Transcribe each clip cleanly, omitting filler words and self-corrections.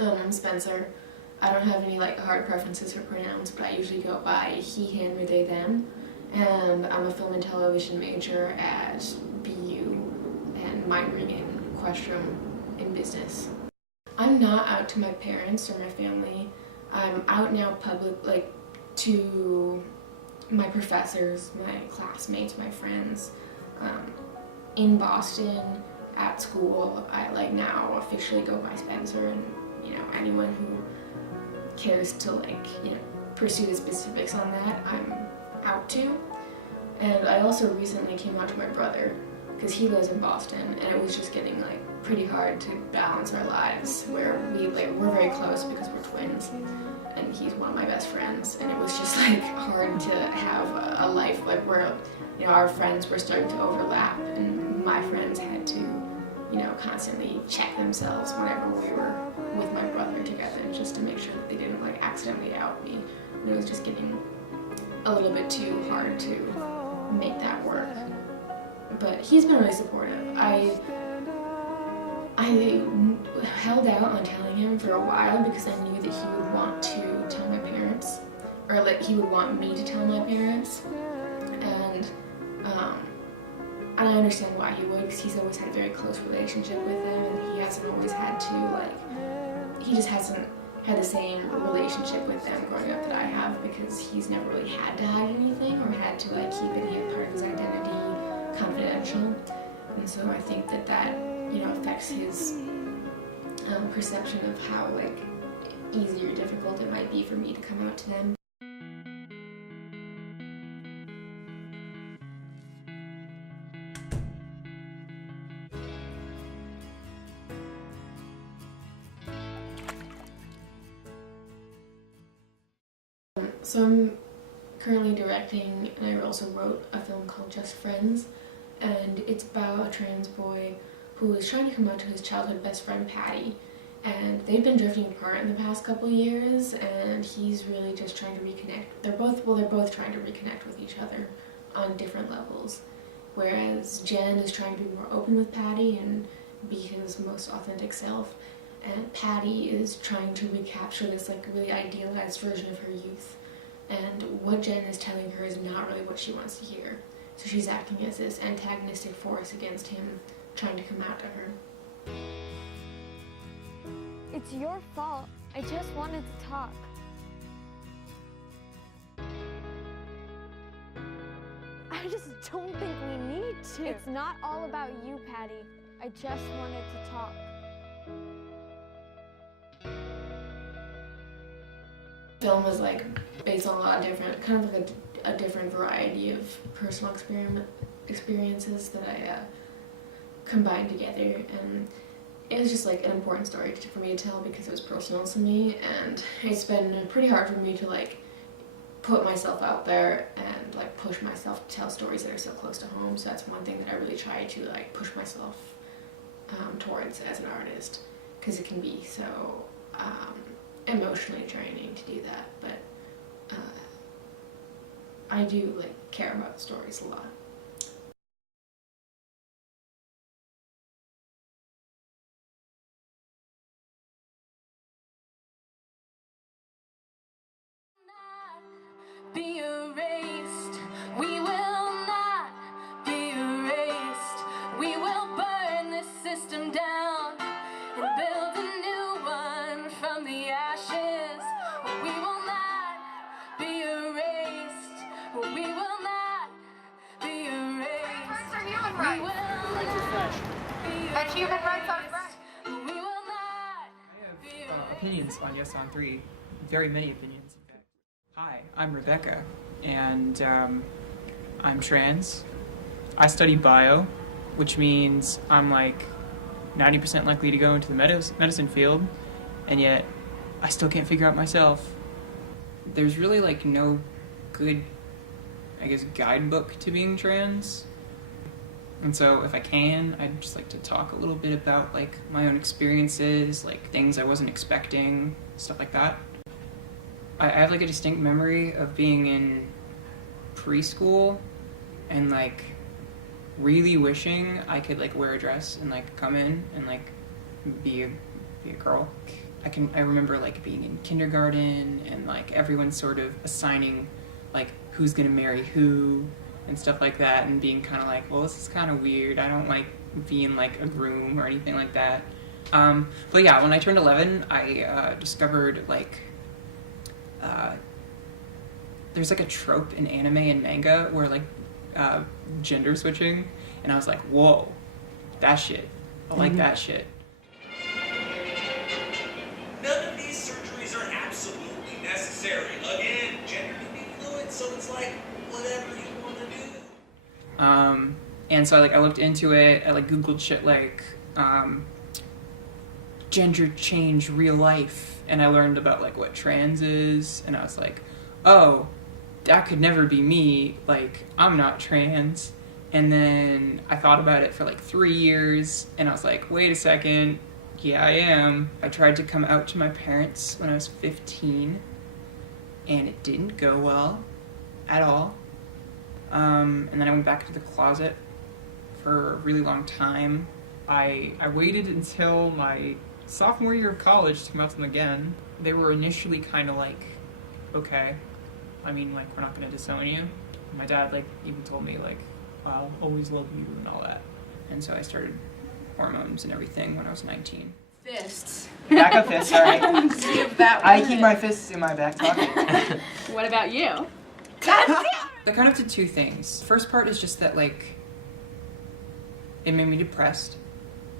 I'm Spencer. I don't have any like hard preferences for pronouns, but I usually go by he, him, or they, them. And I'm a film and television major at BU and minoring in Questrom in business. I'm not out to my parents or my family. I'm out now to my professors, my classmates, my friends. In Boston, at school, I now officially go by Spencer, and anyone who cares to pursue the specifics on that, I'm out to. And I also recently came out to my brother because he lives in Boston, and it was just getting pretty hard to balance our lives where we're very close because we're twins, and he's one of my best friends, and it was just hard to have a life where our friends were starting to overlap, and my friends had to constantly check themselves whenever we were with my brother together, just to make sure that they didn't accidentally out me. And it was just getting a little bit too hard to make that work. But he's been really supportive. I held out on telling him for a while because I knew that he would want to tell my parents, or he would want me to tell my parents, and I understand why he would, because he's always had a very close relationship with them, and he hasn't always had to he just hasn't had the same relationship with them growing up that I have, because he's never really had to hide anything or had to keep any part of his identity confidential. And so I think that affects his perception of how easy or difficult it might be for me to come out to them. So I'm currently directing, and I also wrote a film called Just Friends, and it's about a trans boy who is trying to come out to his childhood best friend Patty, and they've been drifting apart in the past couple years, and he's really just trying to reconnect. They're both trying to reconnect with each other on different levels, whereas Jen is trying to be more open with Patty and be his most authentic self, and Patty is trying to recapture this really idealized version of her youth. And what Jen is telling her is not really what she wants to hear. So she's acting as this antagonistic force against him, trying to come out to her. It's your fault. I just wanted to talk. I just don't think we need to. It's not all about you, Patty. I just wanted to talk. Film is based on a lot of different, a different variety of personal experiences that I combined together, and it was just an important story for me to tell because it was personal to me, and it's been pretty hard for me to put myself out there and push myself to tell stories that are so close to home. So that's one thing that I really try to push myself towards as an artist, because it can be so emotionally draining to do that, but I do care about stories a lot. Be erased. We will not be erased. We will burn this system down and build a new one from the ashes. We will not be erased. We will not be erased. We will not and human rights on Friday. We will not I have opinions on Yes on 3, very many opinions, in fact. Hi, I'm Rebecca, and I'm trans. I study bio, which means I'm 90% likely to go into the medicine field, and yet I still can't figure out myself. There's really no good, guidebook to being trans. And so if I can, I'd just like to talk a little bit about my own experiences, things I wasn't expecting, stuff like that. I have a distinct memory of being in preschool and really wishing I could wear a dress and come in and be a girl. I remember like being in kindergarten and like everyone sort of assigning like who's gonna marry who and stuff like that, and being kind of like, well, this is kind of weird. I don't like being like a groom or anything like that. But yeah, when I turned 11, I discovered like there's like a trope in anime and manga where like gender switching, and I was like, whoa, that shit. I like that shit. None of these surgeries are absolutely necessary. Again, gender can be fluid, so it's like whatever you want to do. And so I looked into it. I like Googled shit like gender change real life, and I learned about like what trans is, and I was like, oh, that could never be me. Like, I'm not trans. And then I thought about it for like 3 years, and I was like, wait a second, yeah, I am. I tried to come out to my parents when I was 15, and it didn't go well at all. And then I went back to the closet for a really long time. I waited until my sophomore year of college to come out to them again. They were initially kind of like, okay, I mean, like, we're not going to disown you. My dad, like, even told me, like, I'll always love you and all that. And so I started hormones and everything when I was 19. Fists. Back up fist, sorry. Give that I one. keep my fists in my back pocket. What about you? That kind of did two things. First part is just that, like, it made me depressed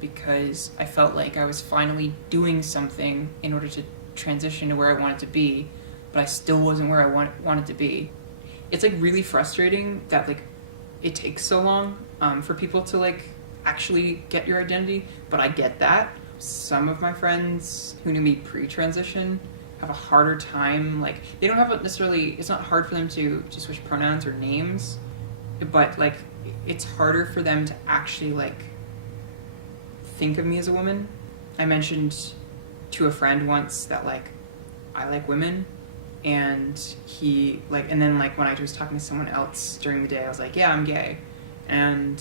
because I felt like I was finally doing something in order to transition to where I wanted to be, but I still wasn't where I wanted to be. It's, like, really frustrating that, like, it takes so long for people to, like, actually get your identity, but I get that. Some of my friends who knew me pre-transition have a harder time, like, they don't have a necessarily, it's not hard for them to switch pronouns or names, but, like, it's harder for them to actually, like, think of me as a woman. I mentioned to a friend once that, like, I like women, and he, like, and then, like, when I was talking to someone else during the day, I was like, yeah, I'm gay, and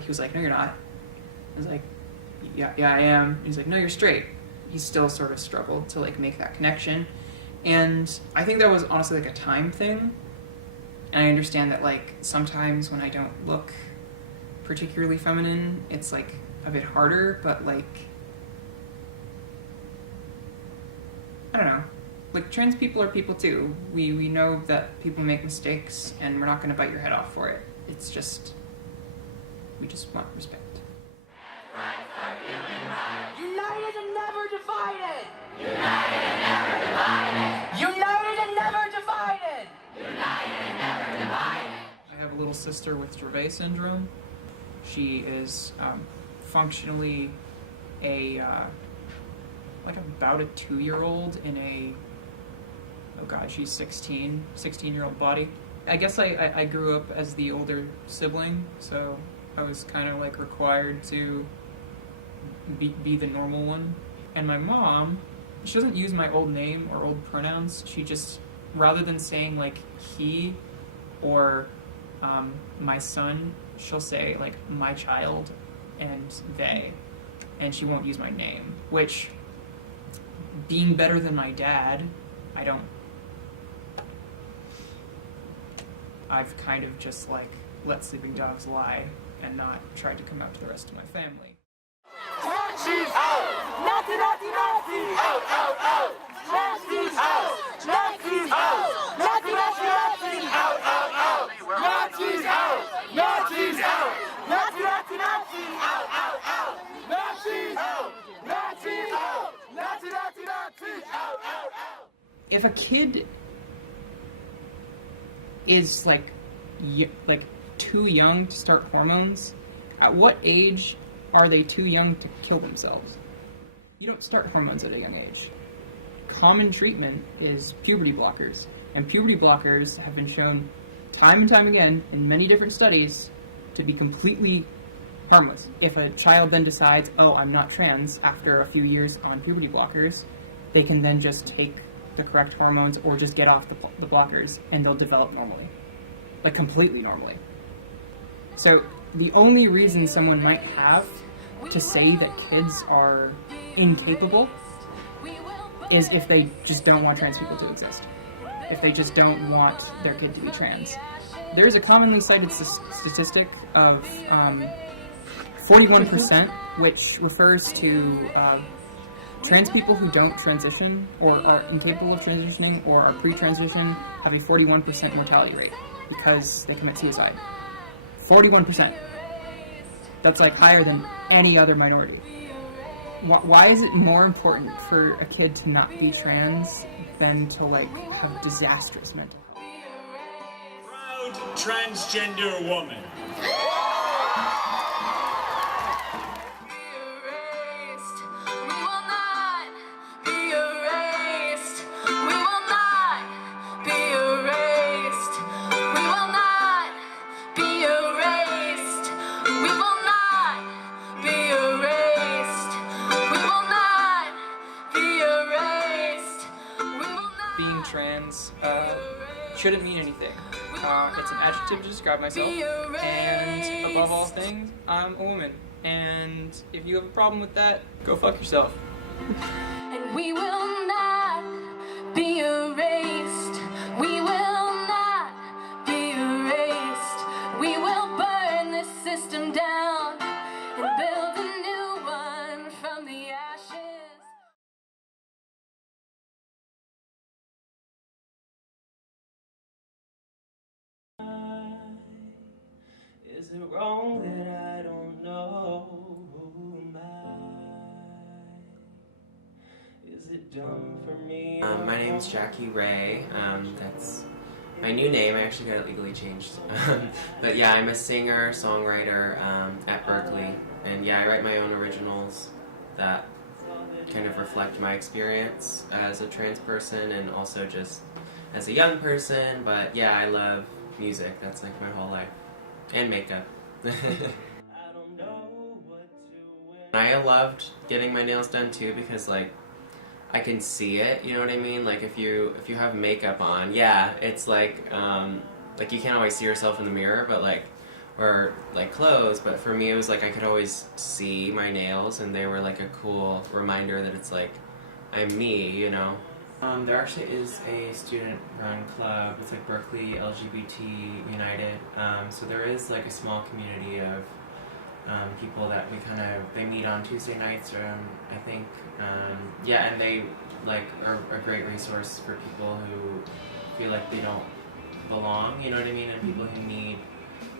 he was like, no, you're not. I was like, yeah, I am. He's like, no, you're straight. He still sort of struggled to, like, make that connection, and I think that was honestly, like, a time thing, and I understand that, like, sometimes when I don't look particularly feminine, it's, like, a bit harder, but, like, I don't know. Like, trans people are people too. We know that people make mistakes, and we're not going to bite your head off for it. It's just, we just want respect. United and never divided! United and never divided! United and never divided! United and never divided! I have a little sister with Dravet syndrome. She is functionally a, like, about a 2-year-old in a, oh god, she's 16-year-old body. I guess I grew up as the older sibling, so I was kind of, like, required to be the normal one. And my mom, she doesn't use my old name or old pronouns. She just, rather than saying, like, he or my son, she'll say, like, my child and they, and she won't use my name, which, being better than my dad, I've kind of just, like, let sleeping dogs lie and not tried to come out to the rest of my family. Nazis out! Nazi, Nazi, Nazi! Out, out, out! Nazis out! Nazis out! Nazi, Nazi, Nazi! Out, out, out! Nazis out! Nazis out! Nazi, Nazi, Nazi! Out, out, out! Nazis out! Nazis out! Nazi, Nazi, Nazi! Out, out, out! If a kid is, like, too young to start hormones, at what age are they too young to kill themselves? You don't start hormones at a young age. Common treatment is puberty blockers, and puberty blockers have been shown time and time again in many different studies to be completely harmless. If a child then decides, oh, I'm not trans, after a few years on puberty blockers, they can then just take the correct hormones or just get off the blockers, and they'll develop normally. Like, completely normally. So the only reason someone might have to say that kids are incapable is if they just don't want trans people to exist. If they just don't want their kid to be trans. There's a commonly cited statistic of 41%, which refers to trans people who don't transition or are incapable of transitioning or are pre-transition have a 41% mortality rate because they commit suicide. 41%. That's like higher than any other minority. Why is it more important for a kid to not be trans than to like have disastrous mental health? Proud transgender woman. Being trans shouldn't mean anything. It's an adjective to describe myself, and above all things, I'm a woman. And if you have a problem with that, go fuck yourself. And we will not be erased. We will not be erased. We will burn this system down and build a new one from the ashes. Is it wrong that I don't know who am I? Is it dumb for me? My name's Jackie Ray. That's my new name. I actually got it legally changed. But yeah, I'm a singer, songwriter at Berkeley. And yeah, I write my own originals that kind of reflect my experience as a trans person and also just as a young person. But yeah, I love music. That's like my whole life. And makeup. I loved getting my nails done too because like I can see it, you know what I mean? Like if you have makeup on, yeah, it's like you can't always see yourself in the mirror, but like or like clothes, but for me it was like I could always see my nails and they were like a cool reminder that it's like I'm me, you know. There actually is a student-run club. It's like Berkeley LGBT United. So there is like a small community of people that they meet on Tuesday nights. I think, yeah, and they like are a great resource for people who feel like they don't belong. You know what I mean? And people who need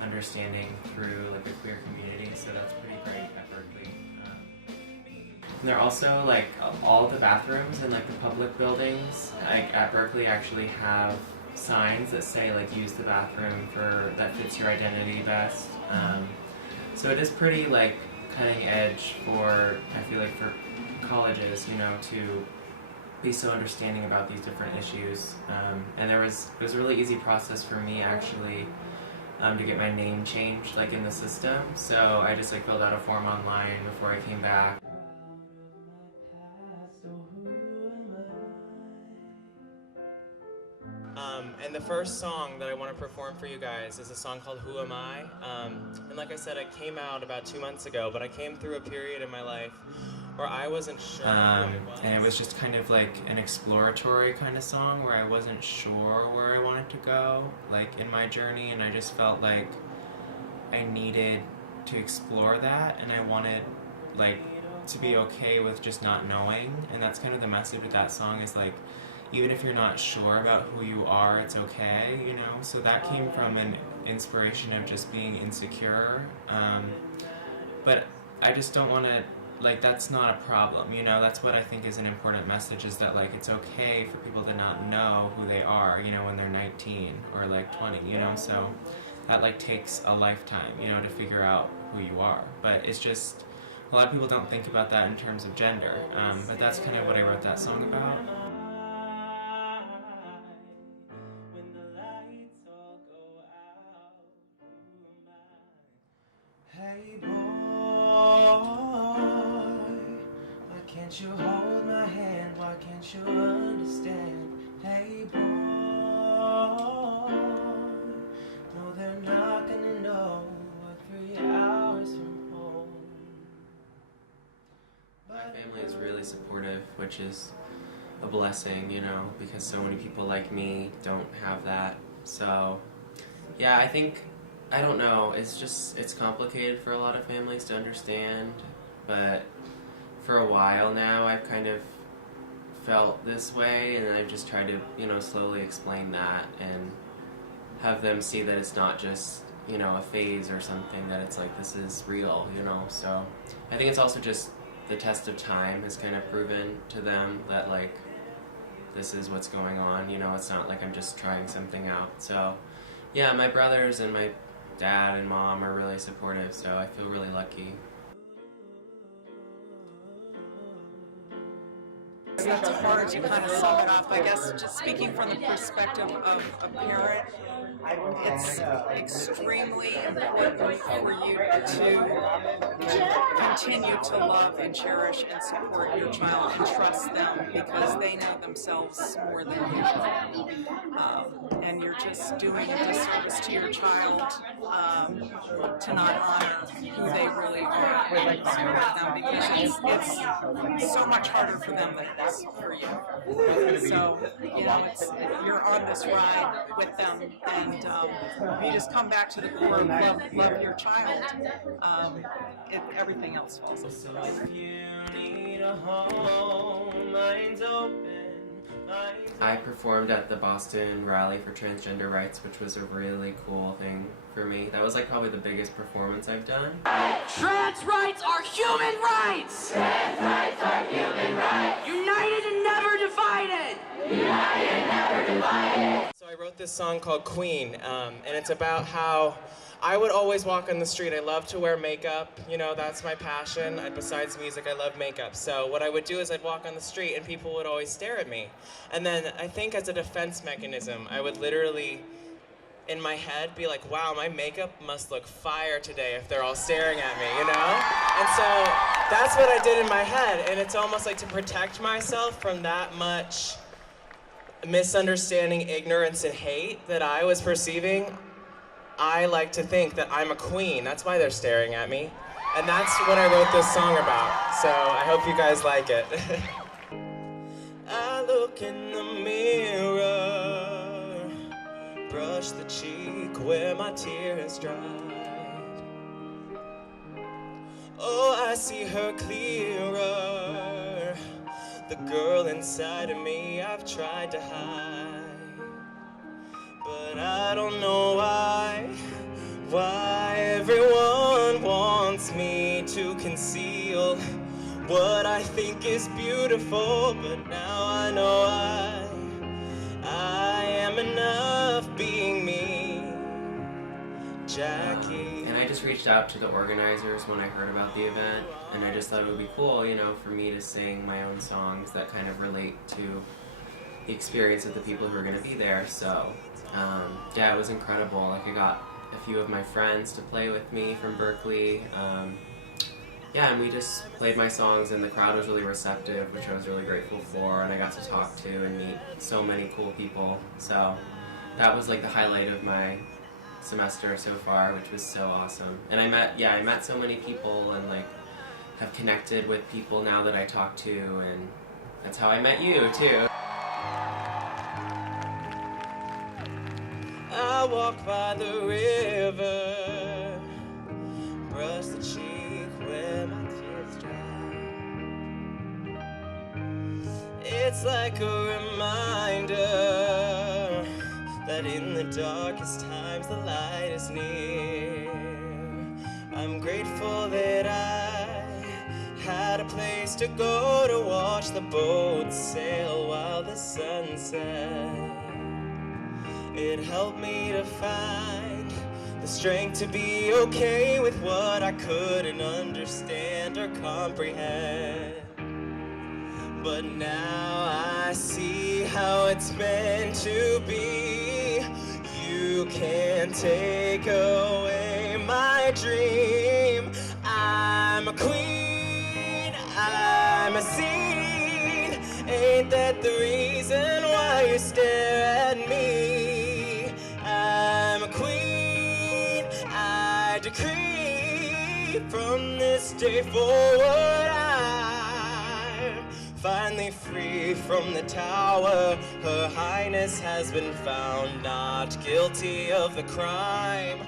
understanding through like a queer community. So that's pretty great at Berkeley. And they're also like all the bathrooms in like the public buildings like at Berkeley actually have signs that say like use the bathroom that fits your identity best. So it is pretty like cutting edge for I feel like for colleges, you know, to be so understanding about these different issues. And it was a really easy process for me actually to get my name changed like in the system. So I just like filled out a form online before I came back. And the first song that I want to perform for you guys is a song called Who Am I? And like I said, it came out about 2 months ago, but I came through a period in my life where I wasn't sure who I was. And it was just kind of like an exploratory kind of song where I wasn't sure where I wanted to go, like in my journey, and I just felt like I needed to explore that, and I wanted like to be okay with just not knowing, and that's kind of the message of that song is like, even if you're not sure about who you are, it's okay, you know? So that came from an inspiration of just being insecure. But I just don't want to, like, that's not a problem, you know? That's what I think is an important message is that, like, it's okay for people to not know who they are, you know, when they're 19 or, like, 20, you know? So that, like, takes a lifetime, you know, to figure out who you are. But it's just, a lot of people don't think about that in terms of gender. But that's kind of what I wrote that song about. Hey boy, why can't you hold my hand? Why can't you understand? Hey boy, no, they're not gonna know we're 3 hours from home. My family is really supportive, which is a blessing, you know, because so many people like me don't have that. So, yeah, I don't know, it's complicated for a lot of families to understand, but for a while now I've kind of felt this way, and I've just tried to, you know, slowly explain that and have them see that it's not just, you know, a phase or something, that it's like, this is real, you know. So I think it's also just the test of time has kind of proven to them that, like, this is what's going on, you know, it's not like I'm just trying something out. So yeah, my brothers and my dad and mom are really supportive, so I feel really lucky. It's hard to kind of sum it up. I guess just speaking from the perspective of a parent, it's extremely important for you to continue to love and cherish and support your child and trust them, because they know themselves more than you do. And you're just doing a disservice to your child to not honor who they really are and support them, because it's so much harder for them than it is for you. So, you know, you're on this ride with them, and if you just come back to the core of love your child, everything else falls into So place. if you need a home, mine's open. I performed at the Boston Rally for Transgender Rights, which was a really cool thing for me. That was like probably the biggest performance I've done. Trans rights are human rights! Trans rights are human rights! United and never divided! United and never divided! So I wrote this song called Queen, and it's about how I would always walk on the street. I love to wear makeup, you know, that's my passion. Besides music, I love makeup. So what I would do is I'd walk on the street and people would always stare at me. And then I think as a defense mechanism, I would literally, in my head, be like, wow, my makeup must look fire today if they're all staring at me, you know? And so that's what I did in my head, and it's almost like to protect myself from that much misunderstanding, ignorance, and hate that I was perceiving. I like to think that I'm a queen. That's why they're staring at me. And that's what I wrote this song about. So I hope you guys like it. I look in the mirror, brush the cheek where my tear has dried. Oh, I see her clearer, the girl inside of me I've tried to hide. But I don't know why everyone wants me to conceal what I think is beautiful. But now I know I am enough being me, Jackie. And I just reached out to the organizers when I heard about the event, and I just thought it would be cool, you know, for me to sing my own songs that kind of relate to the experience of the people who are going to be there. So yeah, it was incredible. Like, I got a few of my friends to play with me from Berkeley. Yeah, and we just played my songs, and the crowd was really receptive, which I was really grateful for, and I got to talk to and meet so many cool people. So that was like the highlight of my semester so far, which was so awesome. And I met so many people, and like have connected with people now that I talk to, and that's how I met you too. I walk by the river, brush the cheek where my tears dry. It's like a reminder that in the darkest times the light is near. I'm grateful that I had a place to go to watch the boat sail while the sun set. It helped me to find the strength to be okay with what I couldn't understand or comprehend. But now I see how it's meant to be. You can't take away my dream. I'm a queen, I'm a scene. Ain't that the reason why you stare at me? I'm a queen, I decree from this day forward I'm finally free from the tower. Her Highness has been found not guilty of the crime.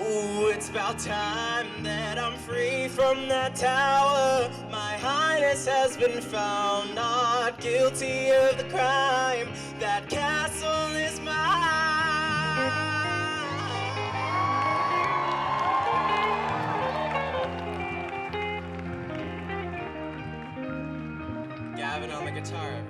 Ooh, it's about time that I'm free from that tower. My Highness has been found not guilty of the crime. That castle is mine. Gavin on the guitar.